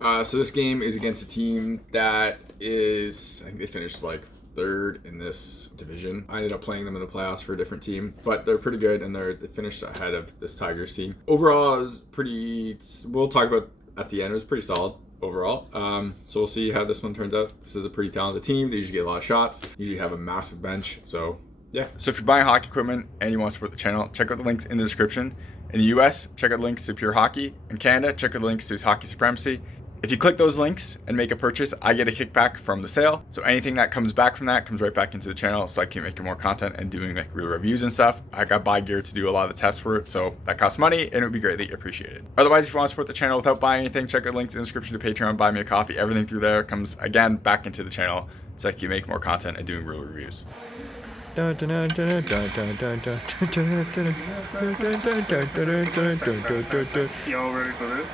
So this game is against a team that is, I think they finished like third in this division. I ended up playing them in the playoffs for a different team, but they're pretty good and they finished ahead of this Tigers team. Overall, it was pretty, we'll talk about at the end, it was pretty solid overall. So we'll see how this one turns out. This is a pretty talented team. They usually get a lot of shots, usually have a massive bench. So yeah. So if you're buying hockey equipment and you want to support the channel, check out the links in the description. In the US, check out links to Pure Hockey. In Canada, check out the links to Hockey Supremacy. If you click those links and make a purchase, I get a kickback from the sale. So anything that comes back from that comes right back into the channel so I can make more content and doing like real reviews and stuff. I got buy gear to do a lot of the tests for it, so that costs money and it would be greatly appreciated. Otherwise, if you want to support the channel without buying anything, check out the links in the description to Patreon, buy me a coffee. Everything through there comes again back into the channel so I can make more content and doing real reviews. Y'all ready for this?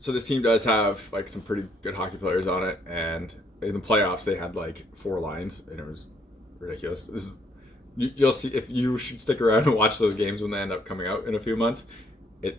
So this team does have like some pretty good hockey players on it, and in the playoffs they had like 4 lines, and it was ridiculous. You'll see, if you should stick around and watch those games when they end up coming out in a few months.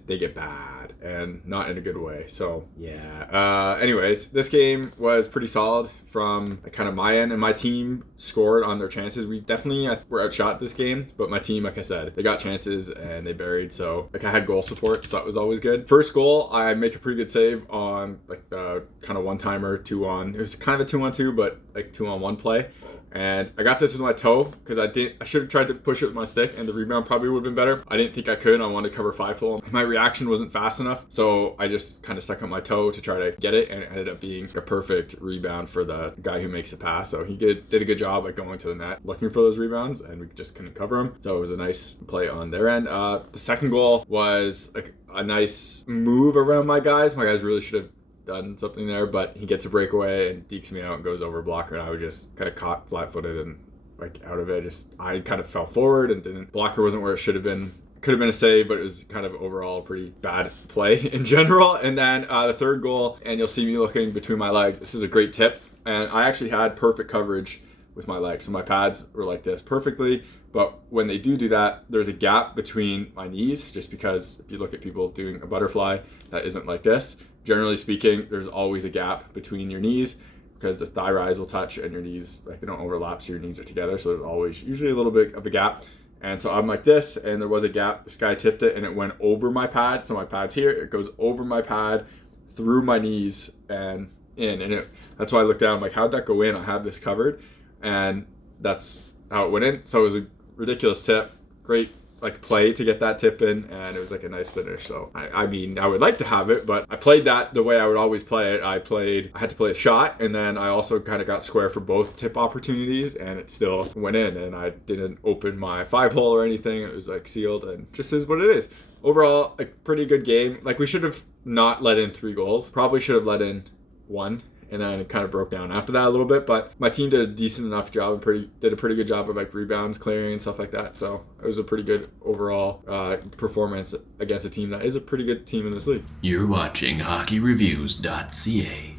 They get bad, and not in a good way. So yeah. Anyways, this game was pretty solid from kind of my end, and my team scored on their chances. We definitely were outshot this game, but my team, like I said, they got chances and they buried. So like I had goal support, so that was always good. First goal, I make a pretty good save on like the kind of 1-timer 2-on. It was kind of a 2-on-2, but like 2-on-1 play. And I got this with my toe because I should have tried to push it with my stick, and the rebound probably would have been better. I didn't think I could. I wanted to cover 5-hole. My reaction wasn't fast enough, so I just kind of stuck out my toe to try to get it, and it ended up being a perfect rebound for the guy who makes the pass. So he did a good job at going to the net looking for those rebounds, and we just couldn't cover him. So it was a nice play on their end. The second goal was like a nice move around my guys. My guys really should have done something there, but he gets a breakaway and dekes me out and goes over a blocker, and I was just kind of caught flat-footed and like out of it. I kind of fell forward and didn't. Blocker wasn't where it should have been. Could have been a save, but it was kind of overall a pretty bad play in general. And then the third goal, and you'll see me looking between my legs. This is a great tip, and I actually had perfect coverage with my legs, so my pads were like this perfectly. But when they do that, there's a gap between my knees, just because if you look at people doing a butterfly, that isn't like this. Generally speaking, there's always a gap between your knees because the thigh rise will touch and your knees, like they don't overlap, so your knees are together. So there's always usually a little bit of a gap. And so I'm like this, and there was a gap. This guy tipped it, and it went over my pad. So my pad's here. It goes over my pad, through my knees, and in. And that's why I looked down. I'm like, how'd that go in? I have this covered. And that's how it went in. So it was a ridiculous tip. Great like play to get that tip in, and it was like a nice finish. So I mean, I would like to have it, but I played that the way I would always play it. I had to play a shot, and then I also kind of got square for both tip opportunities, and it still went in, and I didn't open my 5-hole or anything. It was like sealed, and just is what it is. Overall, a pretty good game. Like, we should have not let in 3 goals. Probably should have let in 1. And then it kind of broke down after that a little bit, but my team did a decent enough job and did a pretty good job of like rebounds, clearing, and stuff like that. So it was a pretty good overall performance against a team that is a pretty good team in this league. You're watching HockeyReviews.ca.